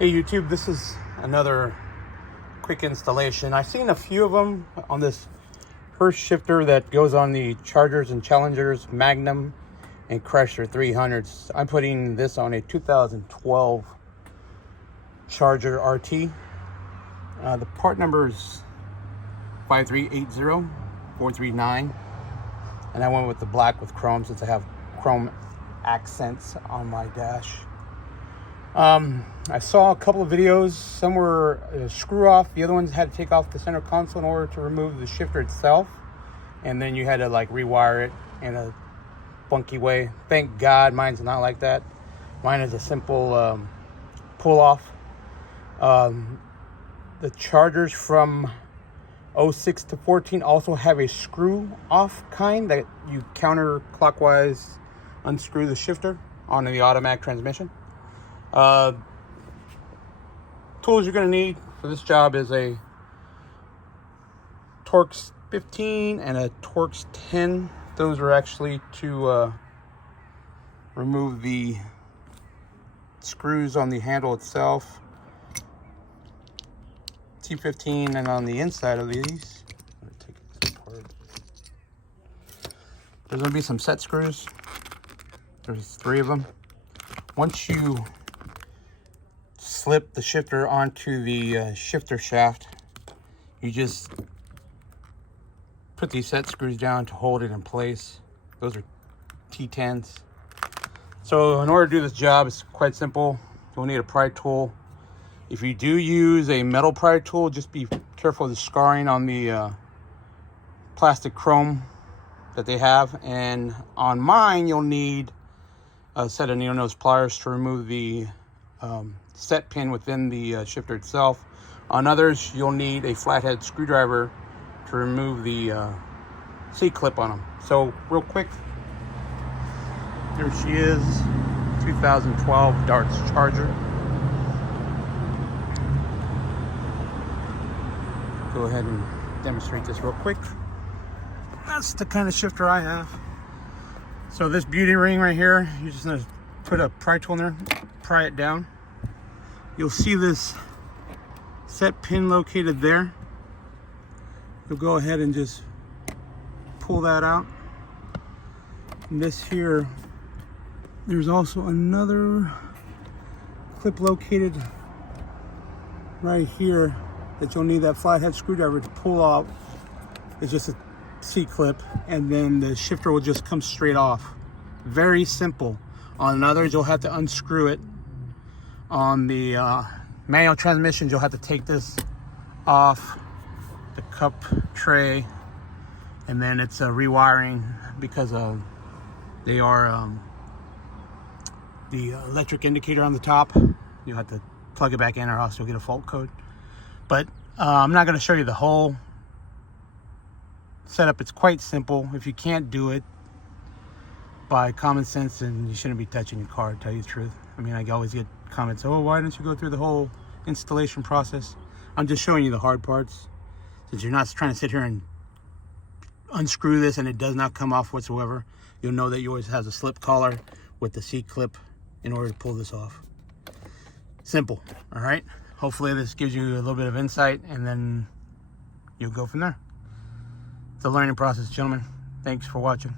Hey YouTube, this is another quick installation. I've seen a few of them on this Hurst shifter that goes on the Chargers and Challengers, Magnum, and Crusher 300s. I'm putting this on a 2012 Charger RT. The part number is 5380439, and I went with the black with chrome since I have chrome accents on my dash. I saw a couple of videos. Some were screw off. The other ones had to take off the center console in order to remove the shifter itself, and then you had to like rewire it in a funky way. Thank God mine's not like that. Mine is a simple pull off. The Chargers from 06 to 14 also have a screw off kind that you counterclockwise unscrew the shifter on the automatic transmission. Tools you're going to need for this job is a Torx 15 and a Torx 10. Those are actually to remove the screws on the handle itself. T15, and on the inside of these, take this apart. There's going to be some set screws. There's 3 of them. Once you slip the shifter onto the shifter shaft, you just put these set screws down to hold it in place. Those are T10s. So in order to do this job, it's quite simple. You'll need a pry tool. If you do use a metal pry tool, just be careful of the scarring on the plastic chrome that they have. And on mine, you'll need a set of needle nose pliers to remove the set pin within the shifter itself. On others, you'll need a flathead screwdriver to remove the C-clip on them. So real quick, here she is, 2012 Darts Charger. Go ahead and demonstrate this real quick. That's the kind of shifter I have. So this beauty ring right here, you're just gonna put a pry tool in there, pry it down. You'll see this set pin located there. You'll go ahead and just pull that out. And this here, there's also another clip located right here that you'll need that flathead screwdriver to pull off. It's just a C-clip, and then the shifter will just come straight off. Very simple. On others, you'll have to unscrew it. On the manual transmissions, you'll have to take this off the cup tray, and then it's a rewiring because they are the electric indicator on the top. You'll have to plug it back in, or else you'll get a fault code. But I'm not going to show you the whole setup. It's quite simple. If you can't do it by common sense, then you shouldn't be touching your car, to tell you the truth. I mean, I always get comments, oh, why don't you go through the whole installation process? I'm just showing you the hard parts, since you're not trying to sit here and unscrew this and it does not come off whatsoever. You'll know that yours has a slip collar with the C-clip in order to pull this off. Simple. All right, hopefully this gives you a little bit of insight, and then you'll go from there. It's a learning process, gentlemen. Thanks for watching.